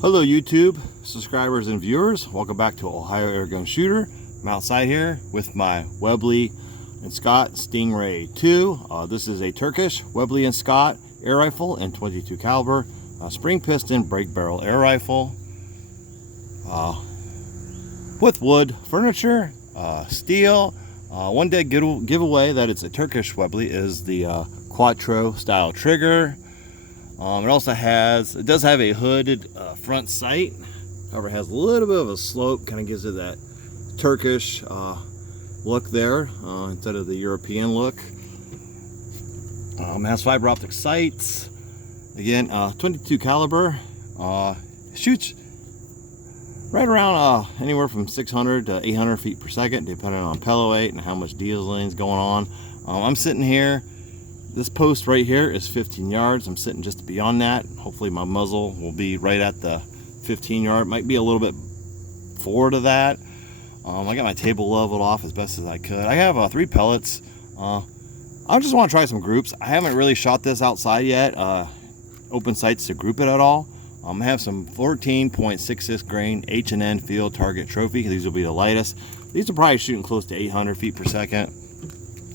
Hello YouTube subscribers and viewers, welcome back to Ohio Airgun Shooter. I'm outside here with my Webley and Scott Stingray 2. This is a Turkish Webley and Scott air rifle in .22 caliber, spring piston break barrel air rifle with wood furniture, steel. One dead giveaway that it's a Turkish Webley is the Quattro style trigger. It does have a hooded front sight. However, it has a little bit of a slope, kind of gives it that Turkish look there instead of the European look. It has fiber optic sights. Again, .22 caliber. Shoots right around anywhere from 600 to 800 feet per second, depending on pellet weight and how much dieseling is going on. I'm sitting here. This post right here is 15 yards. I'm sitting just beyond that. Hopefully my muzzle will be right at the 15 yard. Might be a little bit forward of that. I got my table leveled off as best as I could. I have 3 pellets. I just want to try some groups. I haven't really shot this outside yet. Open sights to group it at all. I have some 14.66 grain H&N field target trophy. These will be the lightest. These are probably shooting close to 800 feet per second.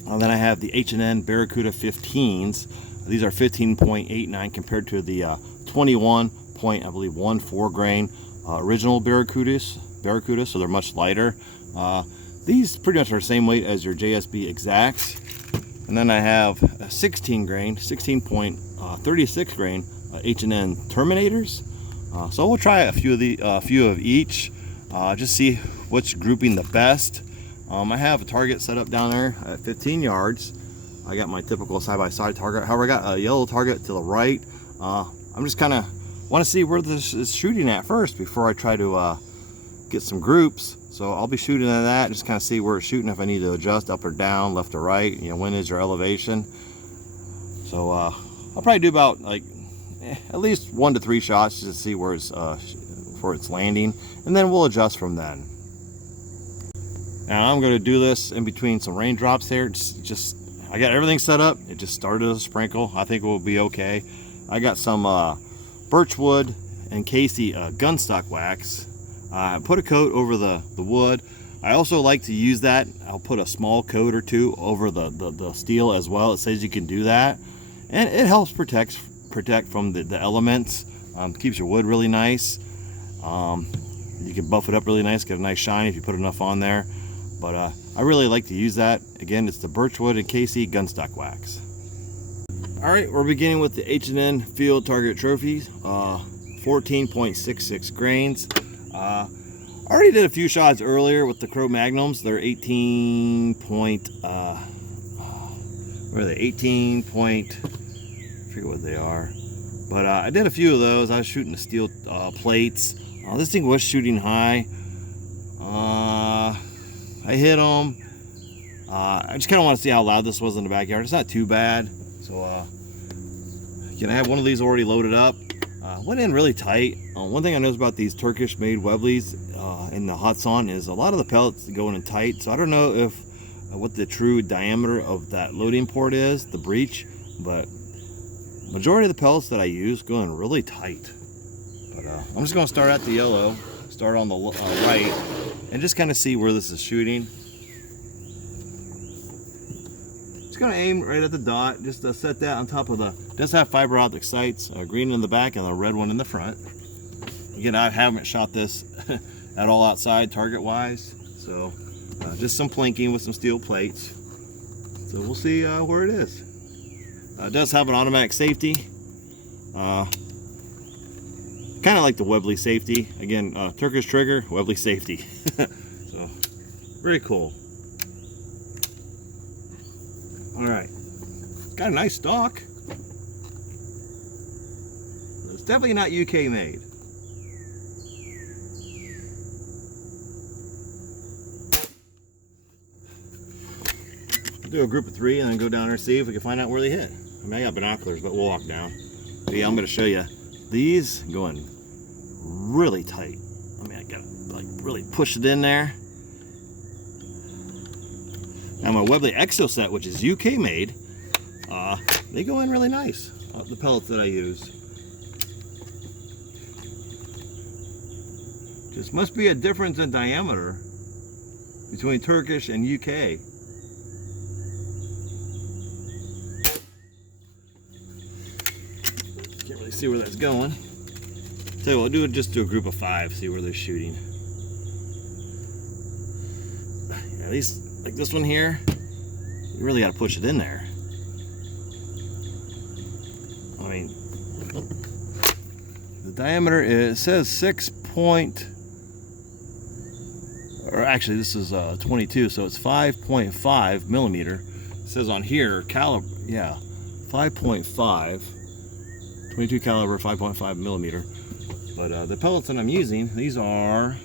Then I have the H&N Barracuda 15s. These are 15.89 compared to the 21.14 grain original Barracudas, so they're much lighter. These pretty much are the same weight as your JSB exacts. And then I have a 16.36 grain H&N Terminators. So we'll try a few of each, just see which grouping the best. I have a target set up down there at 15 yards. I got my typical side-by-side target. However, I got a yellow target to the right. I'm just kind of want to see where this is shooting at first before I try to get some groups. So I'll be shooting at that, just kind of see where it's shooting, if I need to adjust up or down, left or right, when is your elevation. So I'll probably do about at least 1 to 3 shots just to see where it's landing, and then we'll adjust from then. Now I'm going to do this in between some raindrops here. I got everything set up. It just started as a sprinkle. I think it will be okay. I got some birchwood and Casey gunstock wax. I put a coat over the wood. I also like to use that. I'll put a small coat or two over the steel as well. It says you can do that, and it helps protect from the elements. Keeps your wood really nice. You can buff it up really nice, get a nice shine if you put enough on there. But I really like to use that. Again, it's the birchwood and Casey gunstock wax. All right, we're beginning with the H&N Field Target Trophies, 14.66 grains. I already did a few shots earlier with the Crow Magnums. They're 18 point, where are they? 18 point, I forget what they are. But I did a few of those. I was shooting the steel plates. This thing was shooting high. I hit them. I just kind of want to see how loud this was in the backyard. It's not too bad. So again, I have one of these already loaded up. Went in really tight. One thing I noticed about these Turkish made Webleys in the hot sun is a lot of the pellets go in tight. So I don't know if what the true diameter of that loading port is, the breech, but majority of the pellets that I use go in really tight. But I'm just going to start at the yellow, start on the right, and just kind of see where this is shooting. Just going to aim right at the dot, just to set that on top of does have fiber optic sights, green in the back and a red one in the front. Again, I haven't shot this at all outside target wise, so just some plinking with some steel plates. So we'll see where it is. It does have an automatic safety. Kind of like the Webley safety. Again, Turkish trigger, Webley safety. So, very cool. All right, it's got a nice stock. It's definitely not UK made. I'll do a group of 3 and then go down there and see if we can find out where they hit. I mean, I got binoculars, but we'll walk down. But yeah, I'm going to show you. These going really tight. I mean, I got to really push it in there. Now my Webley Exo set, which is UK made, they go in really nice. The pellets that I use. Just must be a difference in diameter between Turkish and UK. Can't really see where that's going. Tell you what, just do a group of 5, see where they're shooting. Yeah, these, like this one here, you really got to push it in there. I mean, the diameter is, it says 6 point, or actually this is 22, so it's 5.5 millimeter. It says on here caliber, yeah, 5.5, 22 caliber, 5.5 millimeter. But the pellets that I'm using, these are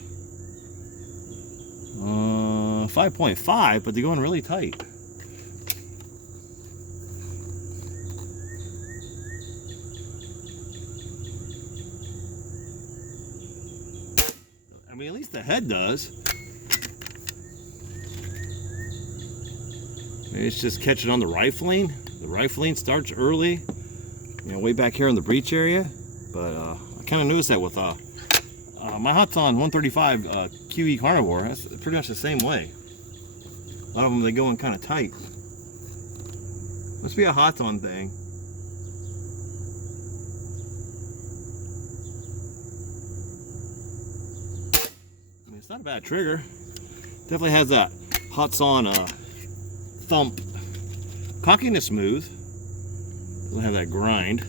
5.5, but they're going really tight. I mean, at least the head does. Maybe it's just catching on the rifling. The rifling starts early, you know, way back here in the breech area. But I kind of noticed that with my Hudson 135 QE Carnivore. That's pretty much the same way. A lot of them, they go in kind of tight. Must be a Hudson thing. I mean, it's not a bad trigger. Definitely has that Hudson thump. Cockiness smooth. Doesn't have that grind.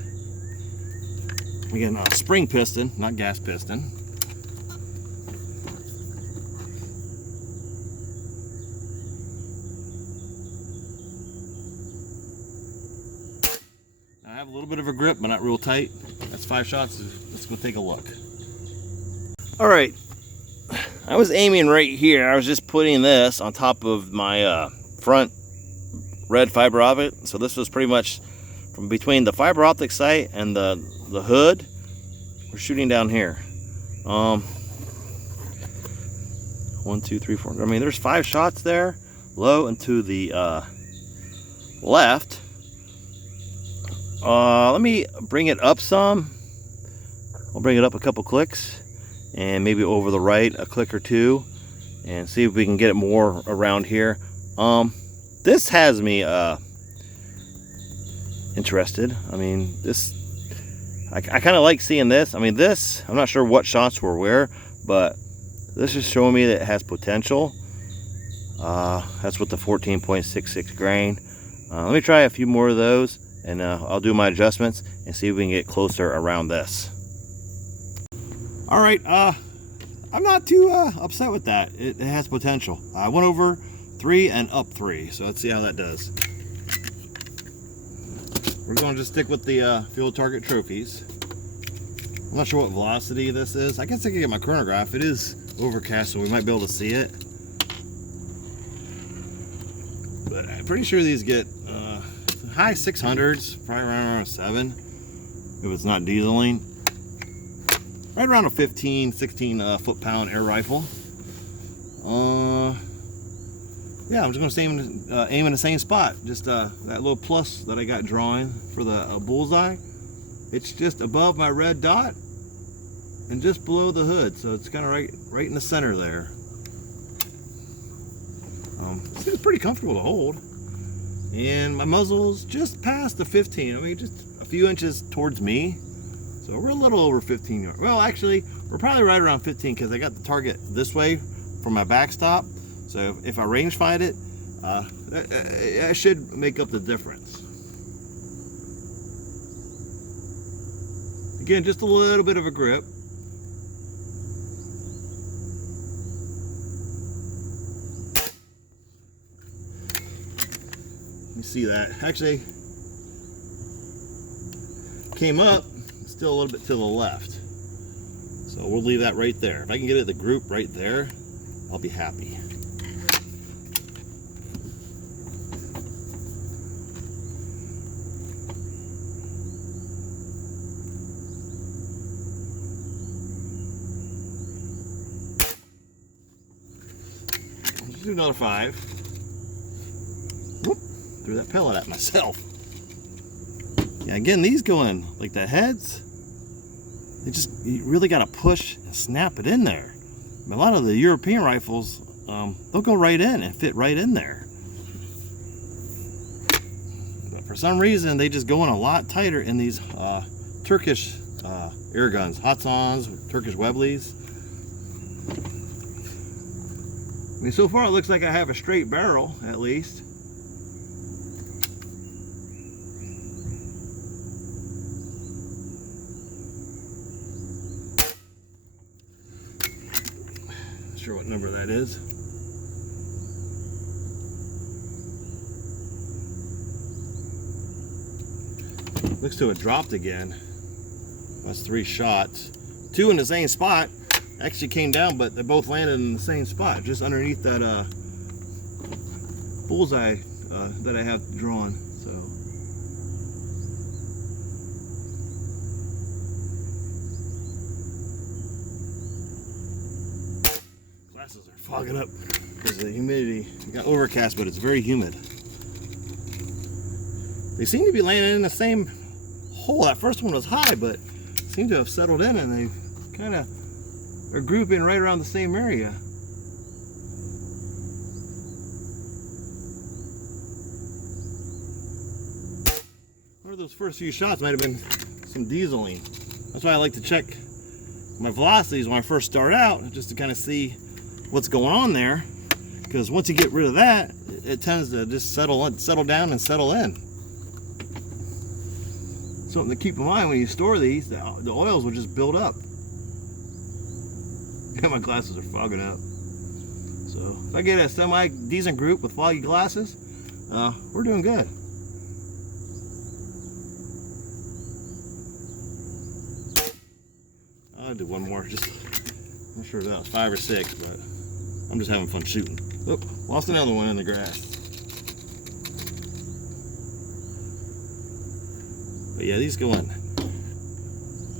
Again, spring piston, not gas piston. I have a little bit of a grip, but not real tight. That's 5 shots. Let's go take a look. All right, I was aiming right here. I was just putting this on top of my front red fiber optic. So this was pretty much from between the fiber optic sight and the hood. We're shooting down here. 1, 2, 3, 4. I mean, there's 5 shots there, low and to the left. Let me bring it up some. I'll bring it up a couple clicks, and maybe over the right a click or 2, and see if we can get it more around here. This has me interested. I mean, this, I kind of like seeing this. I mean, this, I'm not sure what shots were where, but this is showing me that it has potential. That's with the 14.66 grain. Let me try a few more of those, and I'll do my adjustments and see if we can get closer around this. All right, I'm not too upset with that. It has potential. I went over 3 and up 3, so let's see how that does. We're going to just stick with the field target trophies. I'm not sure what velocity this is. I guess I can get my chronograph. It is overcast, so we might be able to see it. But I'm pretty sure these get high 600s, probably around 7, if it's not dieseling. Right around a 15, 16 foot-pound air rifle. Yeah, I'm just going to aim in the same spot. Just that little plus that I got drawing for the bullseye. It's just above my red dot and just below the hood. So it's kind of right in the center there. It's pretty comfortable to hold. And my muzzle's just past the 15. I mean, just a few inches towards me. So we're a little over 15 yards. Well, actually, we're probably right around 15 because I got the target this way from my backstop. So if I range find it, I should make up the difference. Again, just a little bit of a grip. You see that? Actually, came up, still a little bit to the left. So we'll leave that right there. If I can get it the group right there, I'll be happy. Let's do another 5. Whoop, threw that pellet at myself. Yeah, again, these go in, like the heads, you really got to push and snap it in there. A lot of the European rifles, they'll go right in and fit right in there. But for some reason, they just go in a lot tighter in these Turkish air guns, Hatsans, Turkish Webleys. I mean, so far it looks like I have a straight barrel, at least. Not sure what number that is. Looks to have dropped again. That's 3 shots. 2 in the same spot. Actually came down, but they both landed in the same spot, just underneath that bullseye that I have drawn. So glasses are fogging up because of the humidity. It got overcast, but it's very humid. They seem to be landing in the same hole. That first one was high, but seem to have settled in, and they kind of are grouping right around the same area. One of those first few shots might have been some dieseling. That's why I like to check my velocities when I first start out, just to kind of see what's going on there. Because once you get rid of that, it tends to just settle down and settle in. Something to keep in mind when you store these, the oils will just build up. My glasses are fogging up. So if I get a semi-decent group with foggy glasses, we're doing good. I'll do one more. Just, I'm not sure if that was 5 or 6, but I'm just having fun shooting. Oop, lost another one in the grass. But yeah, these go in.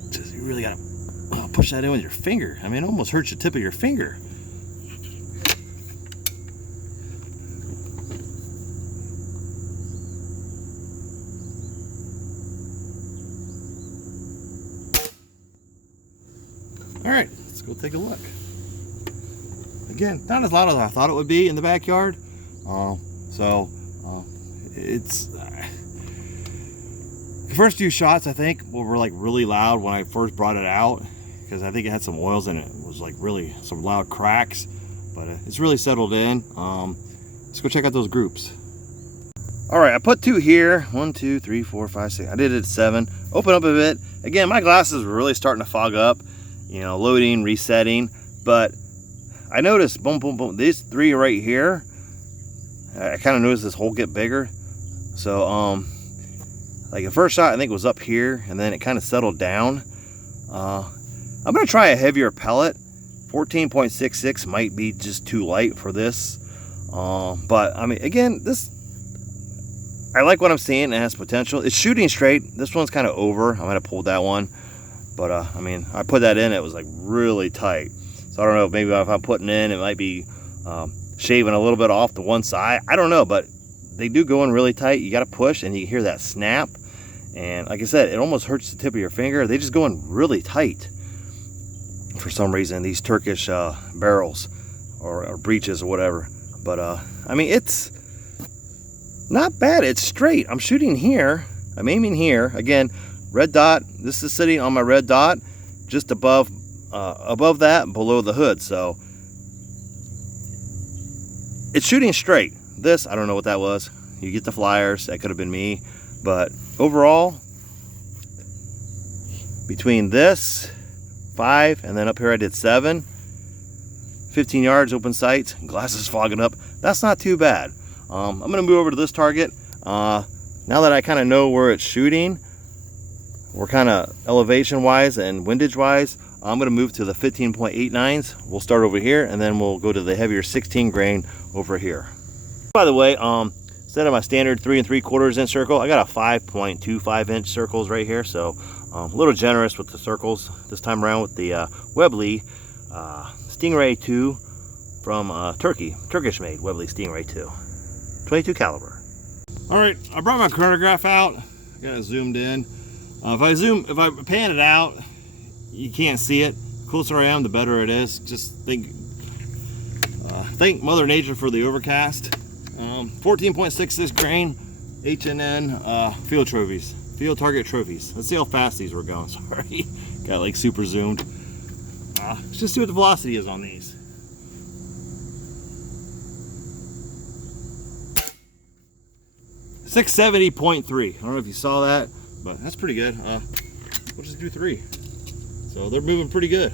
Just, you really gotta push that in with your finger. I mean, it almost hurts the tip of your finger. All right, let's go take a look. Again, not as loud as I thought it would be in the backyard. It's the first few shots, I think, were like really loud when I first brought it out, because I think it had some oils in it. It was like really some loud cracks, but it's really settled in. Let's go check out those groups. All right, I put 2 here. 1, 2, 3, 4, 5, 6. I did it at 7. Open up a bit. Again, my glasses were really starting to fog up, you know, loading, resetting. But I noticed, boom, boom, boom, these 3 right here, I kind of noticed this hole get bigger. So, like the first shot, I think, was up here, and then it kind of settled down. I'm going to try a heavier pellet. 14.66 might be just too light for this. But, I mean, again, this, I like what I'm seeing. It has potential. It's shooting straight. This one's kind of over. I might have pulled that one. But, I mean, I put that in. It was, like, really tight. So, I don't know. Maybe if I'm putting in, it might be shaving a little bit off to one side. I don't know. But they do go in really tight. You got to push, and you hear that snap. And, like I said, it almost hurts the tip of your finger. They just go in really tight. For some reason, these Turkish barrels or breeches or whatever. But I mean, it's not bad. It's straight. I'm shooting here. I'm aiming here. Again, red dot. This is sitting on my red dot, just above that, below the hood. So it's shooting straight. This, I don't know what that was. You get the flyers. That could have been me. But overall, between this 5 and then up here I did 7, 15 yards open sights, glasses fogging up. That's not too bad. I'm gonna move over to this target. Now that I kind of know where it's shooting, we're kind of elevation wise and windage wise, I'm gonna move to the 15.89s. We'll start over here, and then we'll go to the heavier 16 grain over here. By the way, instead of my standard 3 3/4 inch circle, I got a 5.25 inch circles right here. So a little generous with the circles this time around with the Webley Stingray 2 from Turkey, Turkish made Webley Stingray 2, 22 caliber. All right, I brought my chronograph out. I got it zoomed in. If I pan it out, you can't see it closer I am, the better it is. Just thank Mother Nature for the overcast. 14.66 grain H&N field trophies, field target trophies. Let's see how fast these were going. Sorry, got like super zoomed. Let's just see what the velocity is on these. .3. I don't know if you saw that, but that's pretty good. We'll just do 3. So they're moving pretty good.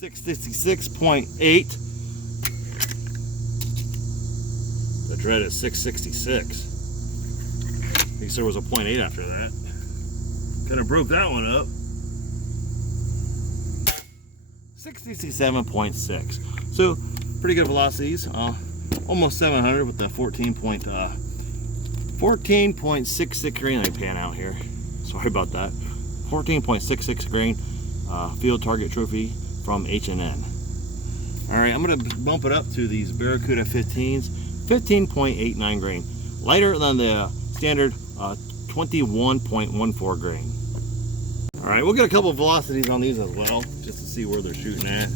.666.8. The dread is 666. At least there was a .8 after that. Kind of broke that one up. 667.6. So pretty good velocities. Almost 700 with the 14.66 grain. Let me pan out here. Sorry about that. 14.66 grain field target trophy from H&N. All right, I'm gonna bump it up to these Barracuda 15s. 15.89 grain, lighter than the standard 21.14 grain. All right, we'll get a couple of velocities on these as well, just to see where they're shooting at.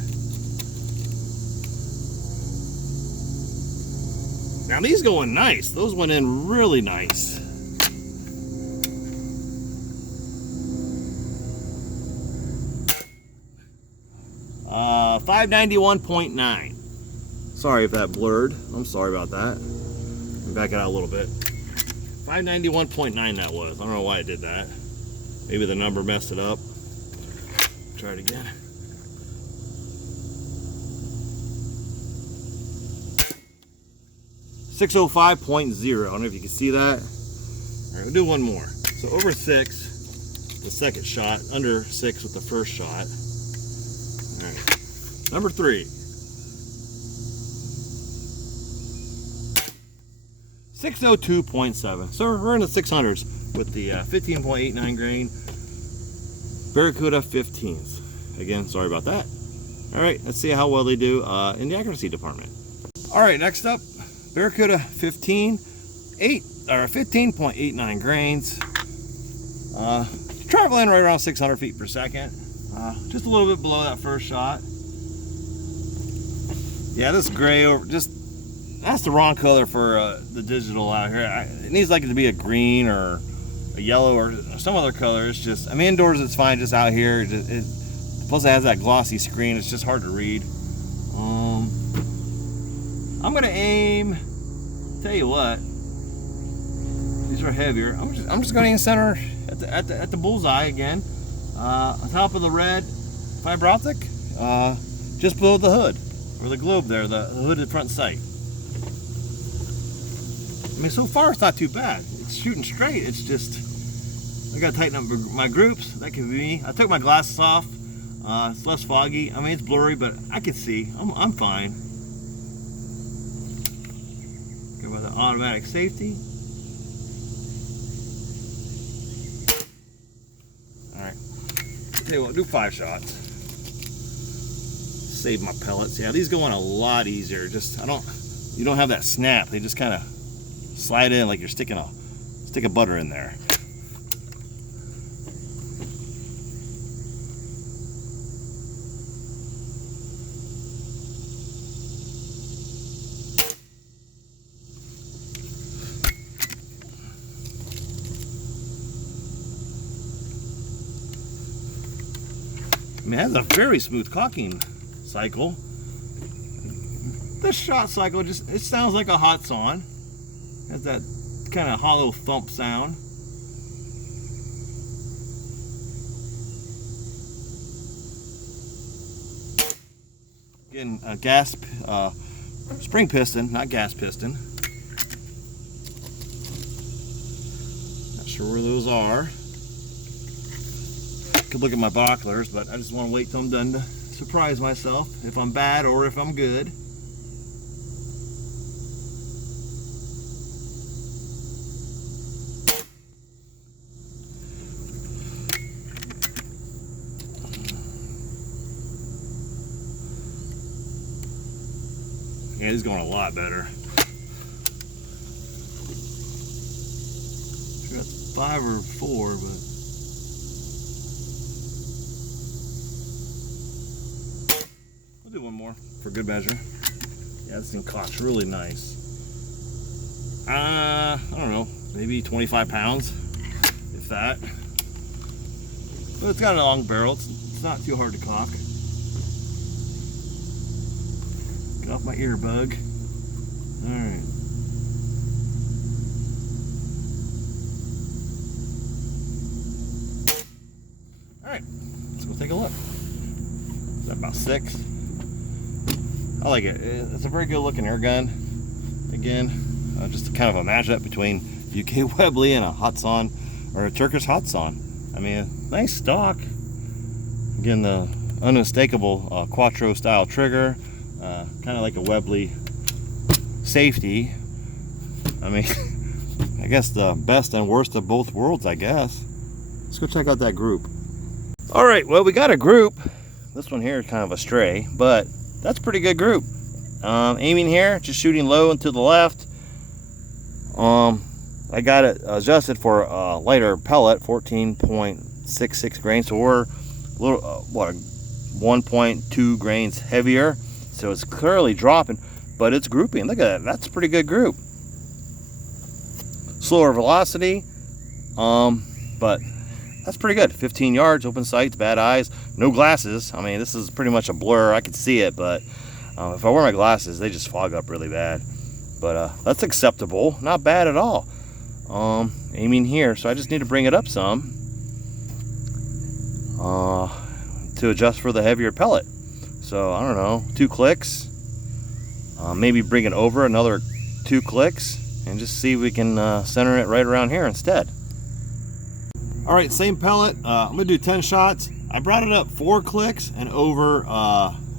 Now these going nice. Those went in really nice. Uh, 591.9. Sorry if that blurred. I'm sorry about that. Let me back it out a little bit. 591.9 that was. I don't know why I did that. Maybe the number messed it up. Try it again. .605.0. I don't know if you can see that. All right, we'll do one more. So over 6, the second shot. Under 6 with the first shot. All right. Number 3. 602.7. So we're in the 600s with the 15.89 grain Barracuda 15s. Again, sorry about that. All right, let's see how well they do in the accuracy department. All right, next up, Barracuda 15.89 grains. Traveling right around 600 feet per second. Just a little bit below that first shot. Yeah, this gray over that's the wrong color for the digital out here. It needs like it to be a green or a yellow or some other color. It's just, I mean, indoors it's fine, just out here. Plus it has that glossy screen. It's just hard to read. I'm gonna aim. Tell you what, these are heavier. I'm just gonna aim center at the bullseye again. On top of the red fiber optic, just below the hood or the globe there, the hooded front sight. I mean, so far it's not too bad. It's shooting straight. It's just, I gotta tighten up my groups. That could be me. I took my glasses off. It's less foggy. I mean, it's blurry, but I can see. I'm fine. Go by the automatic safety. All right. Tell you what, do 5 shots. Save my pellets. Yeah, these go in a lot easier. You don't have that snap. They just kind of slide in like you're sticking a stick of butter in there. I mean, it has a very smooth cocking cycle. This shot cycle it sounds like a hot sawn. Has that kind of hollow thump sound. Again, a gas spring piston, not gas piston. Not sure where those are. Could look at my binoculars, but I just want to wait till I'm done to surprise myself if I'm bad or if I'm good. Yeah, he's going a lot better. 5 or 4, but we'll do one more for good measure. Yeah, this thing cocks really nice. I don't know, maybe 25 pounds, if that. But it's got a long barrel. It's not too hard to cock. Get off my ear bug. All right. All right, let's go take a look. Is that about 6? I like it. It's a very good looking air gun. Again, just kind of a matchup between UK Webley and a Hatsan or a Turkish Hatsan. I mean, nice stock. Again, the unmistakable Quattro style trigger, kind of like a Webley safety. I mean, I guess the best and worst of both worlds, I guess. Let's go check out that group. All right, well, we got a group. This one here is kind of a stray, but that's a pretty good group. Aiming here, just shooting low and to the left. I got it adjusted for a lighter pellet, 14.66 grains. So we're a little, 1.2 grains heavier. So it's clearly dropping, but it's grouping. Look at that. That's a pretty good group. Slower velocity, but that's pretty good. 15 yards, open sights, bad eyes, no glasses. I mean, this is pretty much a blur. I can see it, but if I wear my glasses, they just fog up really bad. But that's acceptable. Not bad at all. Aiming here, so I just need to bring it up some to adjust for the heavier pellet. So I don't know, 2 clicks. Maybe bring it over another 2 clicks and just see if we can center it right around here instead. All right, same pellet. I'm gonna do 10 shots. I brought it up 4 clicks and over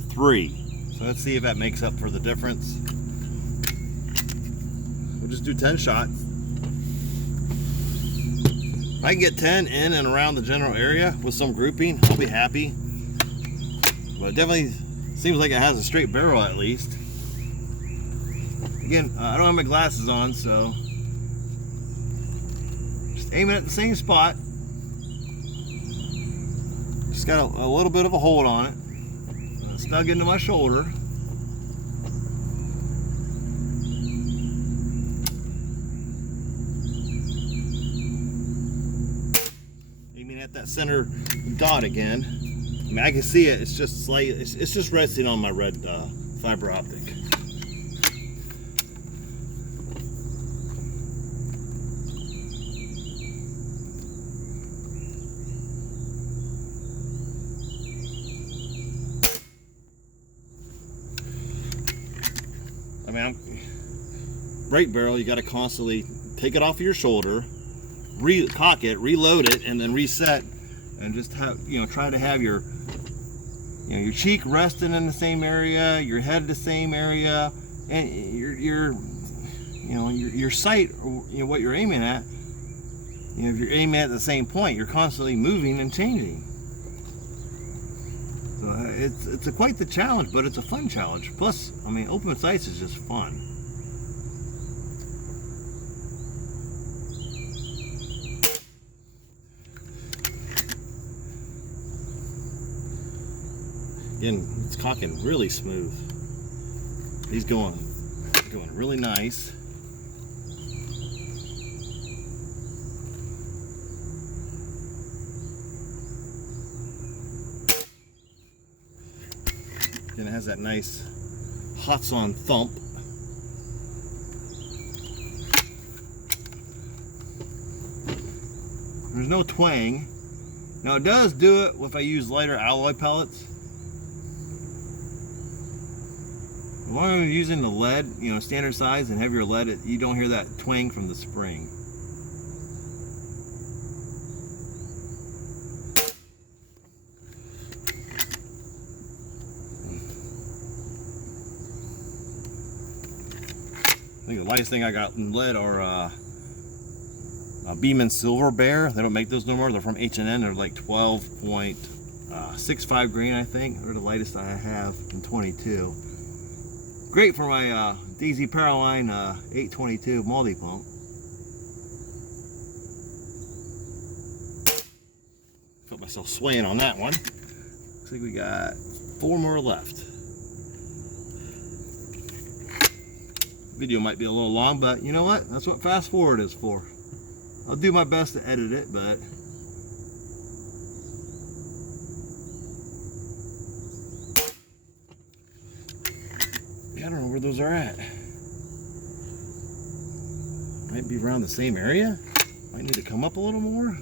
3. So let's see if that makes up for the difference. We'll just do 10 shots. If I can get 10 in and around the general area with some grouping, I'll be happy. But it definitely seems like it has a straight barrel at least. Again, I don't have my glasses on, so just aiming at the same spot. Just got a little bit of a hold on it. Snug into my shoulder. Aiming at that center dot again. I mean, I can see it. It's just slight. It's just resting on my red fiber optic. I mean, right barrel, you got to constantly take it off of your shoulder, cock it, reload it, and then reset, and just have, try to have your, your cheek resting in the same area, your head the same area, and your sight, what you're aiming at. If you're aiming at the same point, you're constantly moving and changing. So it's quite the challenge, but it's a fun challenge. Plus, I mean, open sights is just fun. Again, it's cocking really smooth. He's going really nice. And it has that nice Hatsan thump. There's no twang. Now it does do it if I use lighter alloy pellets. When I'm using the lead, standard size and heavier lead, you don't hear that twang from the spring. I think the lightest thing I got in lead are Beeman Silver Bear. They don't make those no more. They're from H&N. They're like 12.65 grain, I think. They're the lightest I have in 22. Great for my Daisy Paraline 822 multi-pump. myself swaying on that one. Looks like we got 4 more left. Video might be a little long, but you know what? That's what fast forward is for. I'll do my best to edit it, but I don't know where those are at. Might be around the same area. Might need to come up a little more.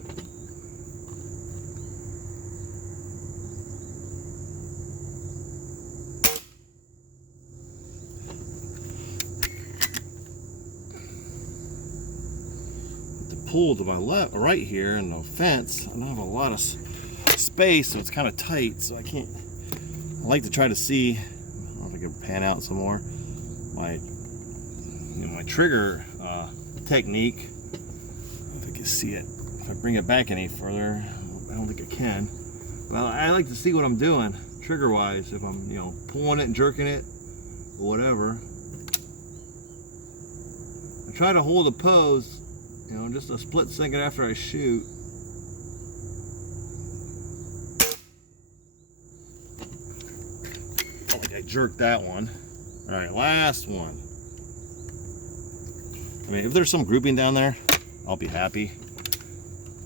Pull to my left, right here, and the fence. I don't have a lot of space, so it's kind of tight. So I can't. I like to try to see. I don't know if I can pan out some more. My trigger technique. I don't know if I can see it. If I bring it back any further, I don't think I can. Well, I like to see what I'm doing trigger-wise. If I'm, pulling it and jerking it, or whatever. I try to hold a pose. Just a split second after I shoot. I think I jerked that one. All right, last one. I mean, if there's some grouping down there, I'll be happy.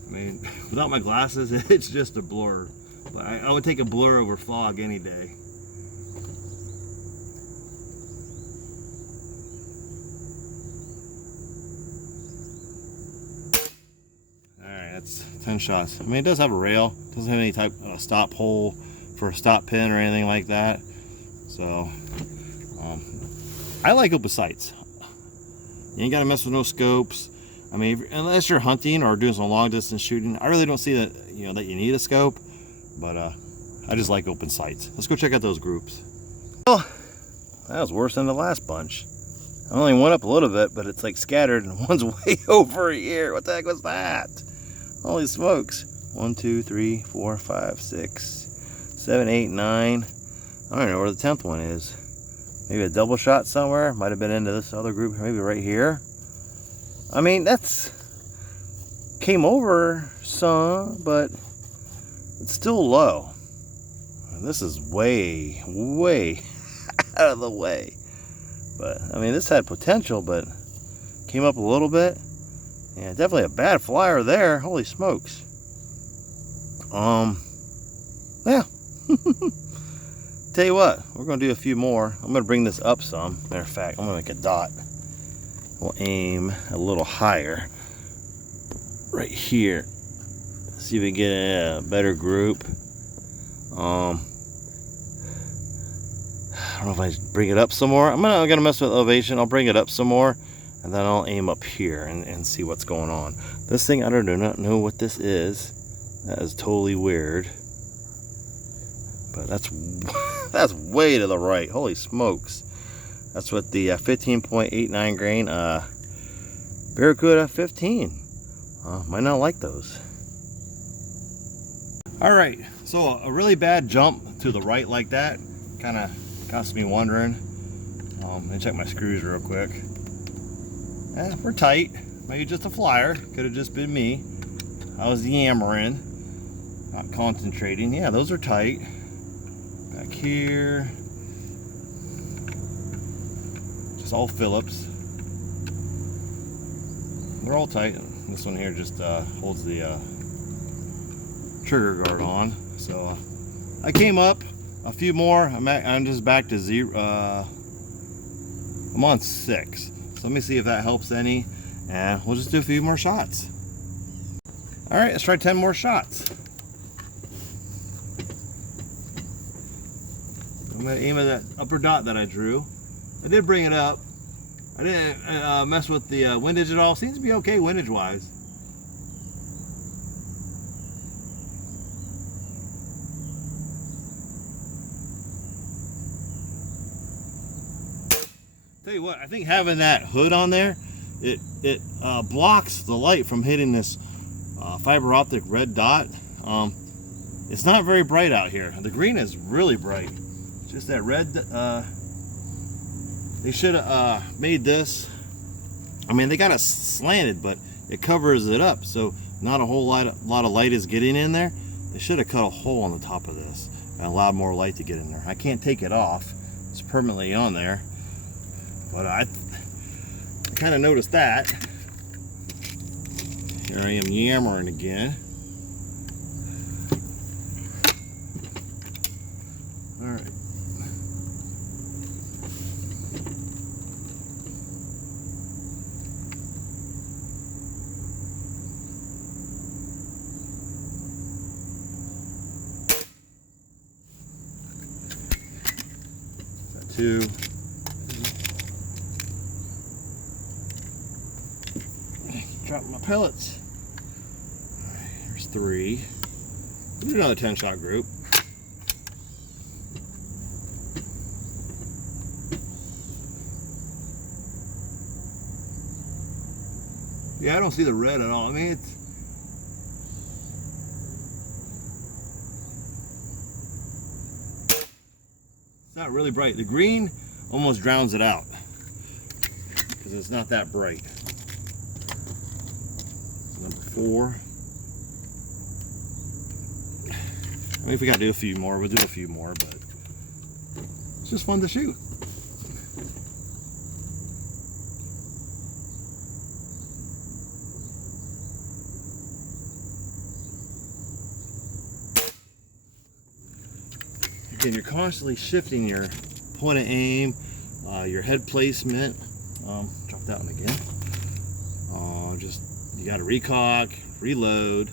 I mean, without my glasses, it's just a blur. But I would take a blur over fog any day. That's 10 shots. I mean, it does have a rail. It doesn't have any type of stop hole for a stop pin or anything like that. So, I like open sights. You ain't got to mess with no scopes. I mean, unless you're hunting or doing some long distance shooting, I really don't see that that you need a scope. But I just like open sights. Let's go check out those groups. Well, that was worse than the last bunch. I only went up a little bit, but it's like scattered, and one's way over here. What the heck was that? Holy smokes. 1, 2, 3, 4, 5, 6, 7, 8, 9. I don't know where the 10th one is. Maybe a double shot somewhere. Might have been into this other group, maybe right here. I mean, that's came over some, but it's still low. This is way out of the way. But I mean, this had potential, but came up a little bit. Yeah, definitely a bad flyer there. Holy smokes. Yeah. Tell you what, we're going to do a few more. I'm going to bring this up some. Matter of fact, I'm going to make a dot. We'll aim a little higher. Right here. See if we can get a better group. I don't know if I bring it up some more. I'm gonna mess with elevation. I'll bring it up some more. And then I'll aim up here and see what's going on. This thing, I do not know what this is. That is totally weird. But that's way to the right. Holy smokes. That's what the 15.89 grain Barracuda 15. Might not like those. Alright, so a really bad jump to the right like that kind of got me wondering. Let me check my screws real quick. Yeah, we're tight. Maybe just a flyer. Could have just been me. I was yammering, not concentrating. Yeah, those are tight. Back here, just all Phillips. They're all tight. This one here just holds the trigger guard on. So I came up a few more. I'm just back to 0. I'm on 6. So let me see if that helps any, and we'll just do a few more shots. All right, let's try 10 more shots. I'm gonna aim at that upper dot that I drew. I did bring it up. I didn't mess with the windage at all. Seems to be okay windage wise. Tell you what, I think having that hood on there, it blocks the light from hitting this fiber optic red dot. It's not very bright out here. The green is really bright. It's just that red. They should have made this. I mean, they got it slanted, but it covers it up, so not a whole lot of light is getting in there. they should have cut a hole on the top of this and allowed more light to get in there. I can't take it off. It's permanently on there. But I kind of noticed that. Here I am yammering again. All right. Two. Drop my pellets. There's three. We'll do another 10-shot group. Yeah, I don't see the red at all. I mean, it's not really bright. The green almost drowns it out because it's not that bright. Number 4. I mean, if we gotta do a few more, we'll do a few more, but it's just fun to shoot. Again, you're constantly shifting your point of aim, your head placement. Drop that one again. Just you got to recock, reload.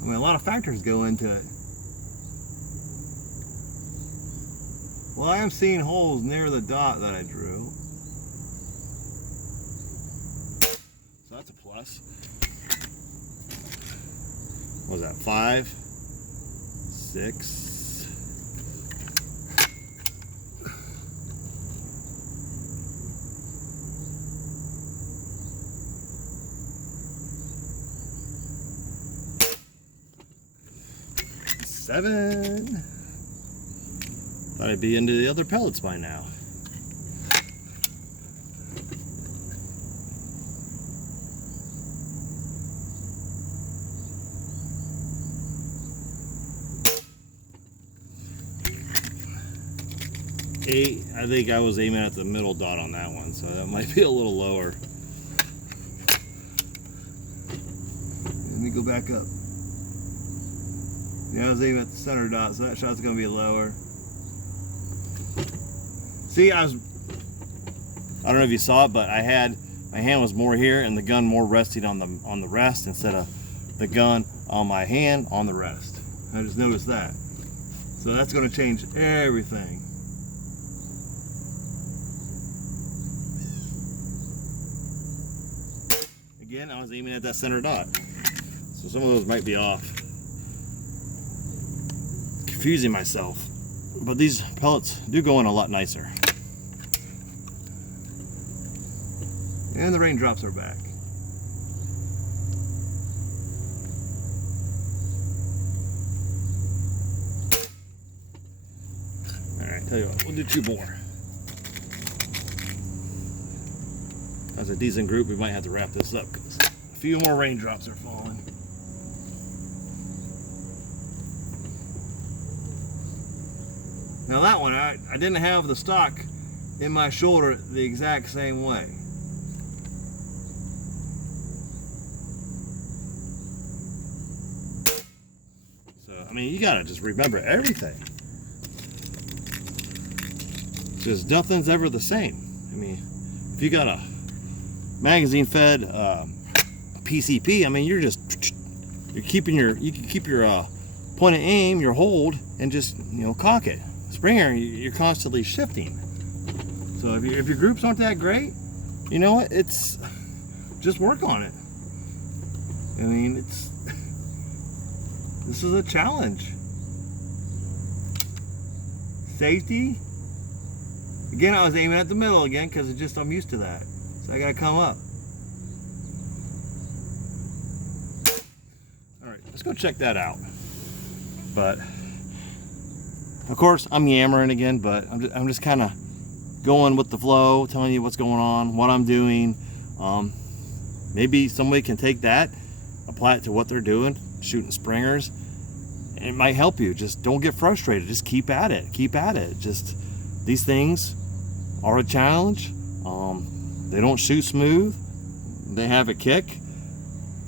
I mean, a lot of factors go into it. Well, I am seeing holes near the dot that I drew, so that's a plus. What was that? 5, 6. Seven. Thought I'd be into the other pellets by now. Eight. I think I was aiming at the middle dot on that one, so that might be a little lower. Let me go back up. Yeah, I was aiming at the center dot, so that shot's gonna be lower. See, I don't know if you saw it, but I had my hand was more here and the gun more resting on the rest instead of the gun on my hand on the rest. I just noticed that. So that's gonna change everything. Again, I was aiming at that center dot. So some of those might be off. Confusing myself, but these pellets do go in a lot nicer. And the raindrops are back. All right, tell you what, we'll do 2 more. That's a decent group. We might have to wrap this up because a few more raindrops are falling. Now that one, I didn't have the stock in my shoulder the exact same way. So, I mean, you gotta just remember everything. Because nothing's ever the same. I mean, if you got a magazine fed PCP, I mean, you can keep your point of aim, your hold, and just, cock it. Springer, you're constantly shifting. So if your groups aren't that great, you know what? It's just work on it. I mean, this is a challenge. Safety. Again, I was aiming at the middle again because I'm used to that. So I gotta come up. All right, let's go check that out. But of course, I'm yammering again, but I'm just kind of going with the flow, telling you what's going on, what I'm doing. maybe somebody can take that, apply it to what they're doing, shooting springers, and it might help you. Just don't get frustrated. Just keep at it. Keep at it. Just, these things are a challenge. They don't shoot smooth. They have a kick.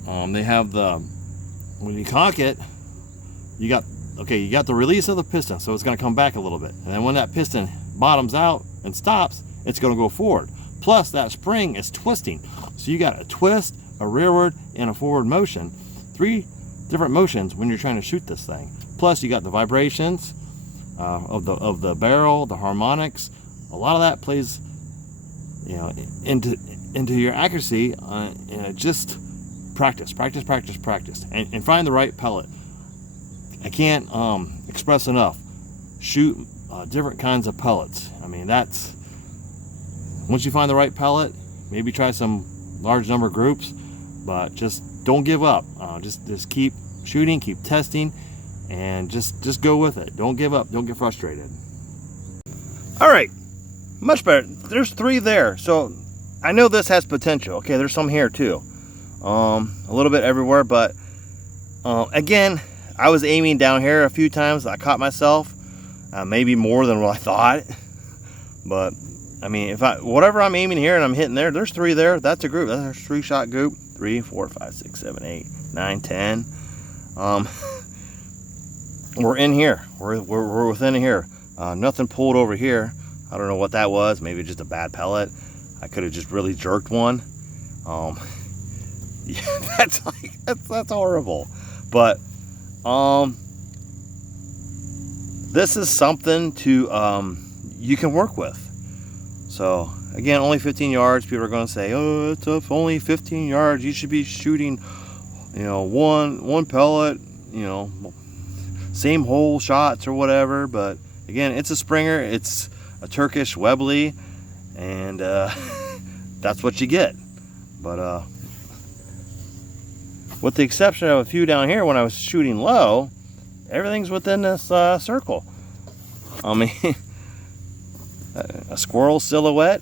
They have the, when you cock it, you got the release of the piston, so it's going to come back a little bit. And then when that piston bottoms out and stops, it's going to go forward. Plus that spring is twisting. So you got a twist, a rearward, and a forward motion. 3 different motions when you're trying to shoot this thing. Plus you got the vibrations of the barrel, the harmonics. A lot of that plays, you know, into your accuracy. Just practice, and find the right pellet. I can't express enough. Shoot different kinds of pellets. I mean, that's, once you find the right pellet, maybe try some large number groups, but just don't give up. Just keep shooting, keep testing, and just go with it. Don't give up. Don't get frustrated. All right, much better. There's 3 there, so I know this has potential. Okay, there's some here too. A little bit everywhere, but again, I was aiming down here a few times. I caught myself, maybe more than what I thought. But I mean, whatever I'm aiming here and I'm hitting there, there's 3 there. That's a group. That's a 3-shot group. 3, 4, 5, 6, 7, 8, 9, 10. We're in here. We're within here. Nothing pulled over here. I don't know what that was. Maybe just a bad pellet. I could have just really jerked one. Yeah, that's horrible. But this is something to you can work with. So again, only 15 yards. People are going to say, oh, it's only 15 yards. You should be shooting, you know, one pellet, you know, same hole shots or whatever. But again, it's a Springer. It's a Turkish Webley, and that's what you get. But with the exception of a few down here, when I was shooting low, everything's within this circle. I mean, a squirrel silhouette.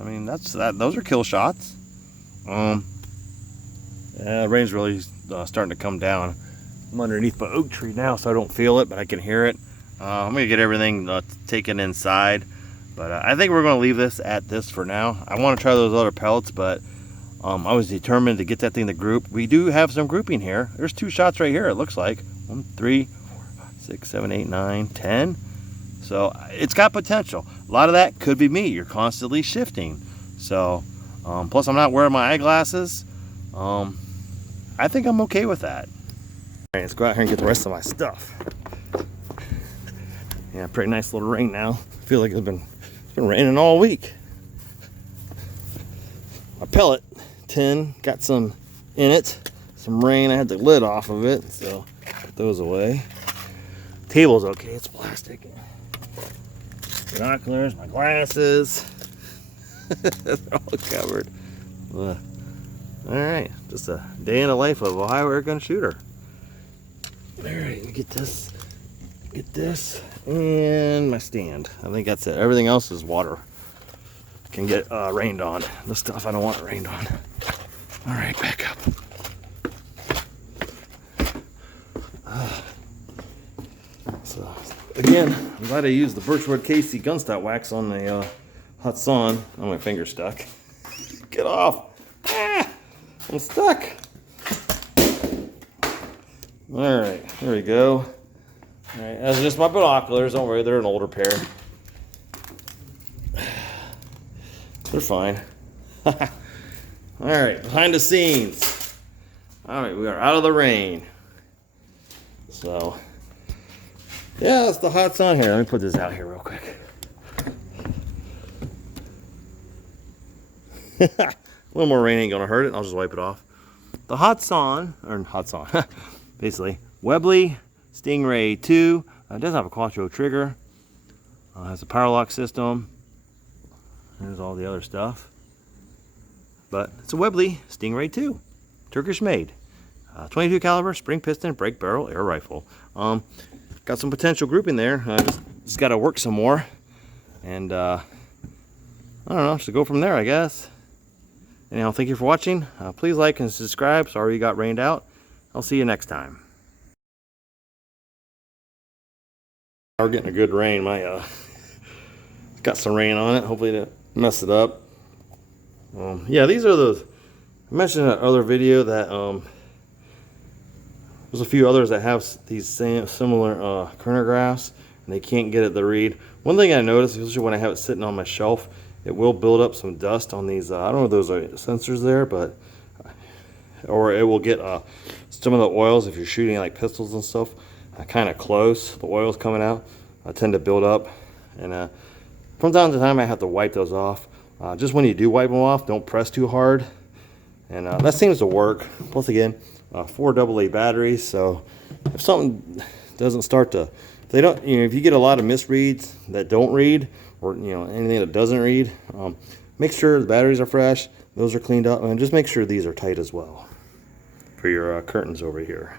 I mean, those are kill shots. Yeah, the rain's really starting to come down. I'm underneath the oak tree now, so I don't feel it, but I can hear it. I'm gonna get everything taken inside, but I think we're gonna leave this at this for now. I want to try those other pellets, but I was determined to get that thing to group. We do have some grouping here. There's 2 shots right here, it looks like. 1, 3, 4, 5, 6, 7, 8, 9, 10. So it's got potential. A lot of that could be me. You're constantly shifting. So, plus I'm not wearing my eyeglasses. I think I'm okay with that. All right, let's go out here and get the rest of my stuff. Yeah, pretty nice little rain now. I feel like it's been raining all week. My pellet tin got some in it. Some rain. I had the lid off of it, so put those away. Table's okay. It's plastic. Binoculars, my glasses. They're all covered. All right, just a day in the life of Ohio airgun shooter. All right, get this, and my stand. I think that's it. Everything else is water. Can get rained on. The stuff I don't want it rained on. All right, back up. So again, I'm glad I used the Birchwood KC gunstock wax on the hot sun. Oh, my finger's stuck. Get off! Ah, I'm stuck. All right, there we go. All right, that's just my binoculars. Don't worry, they're an older pair. They're fine. All right, behind the scenes. All right, we are out of the rain. So, yeah, that's the hot sun here. Let me put this out here real quick. A little more rain ain't gonna hurt it. I'll just wipe it off. The hot sun, basically, Webley Stingray 2. It doesn't have a quattro trigger. Has a power lock system. There's all the other stuff. But it's a Webley Stingray 2. Turkish made. 22 caliber, spring piston, brake barrel, air rifle. Got some potential grouping there. Just got to work some more. And I don't know, just go from there, I guess. Anyhow, thank you for watching. Please like and subscribe. Sorry you got rained out. I'll see you next time. We're getting a good rain. My got some rain on it. Hopefully it didn't mess it up. Yeah, these are the. I mentioned in another video that there's a few others that have these similar Kerner graphs, and they can't get it to read. One thing I noticed, especially when I have it sitting on my shelf, it will build up some dust on these. I don't know if those are sensors there, but or it will get some of the oils if you're shooting like pistols and stuff kind of close. The oils coming out tend to build up, and from time to time I have to wipe those off. Just when you do wipe them off, don't press too hard, and that seems to work. Plus, again, 4 AA batteries, so if something doesn't start to, if they don't, if you get a lot of misreads that don't read, or anything that doesn't read, make sure the batteries are fresh, those are cleaned up, and just make sure these are tight as well for your curtains over here.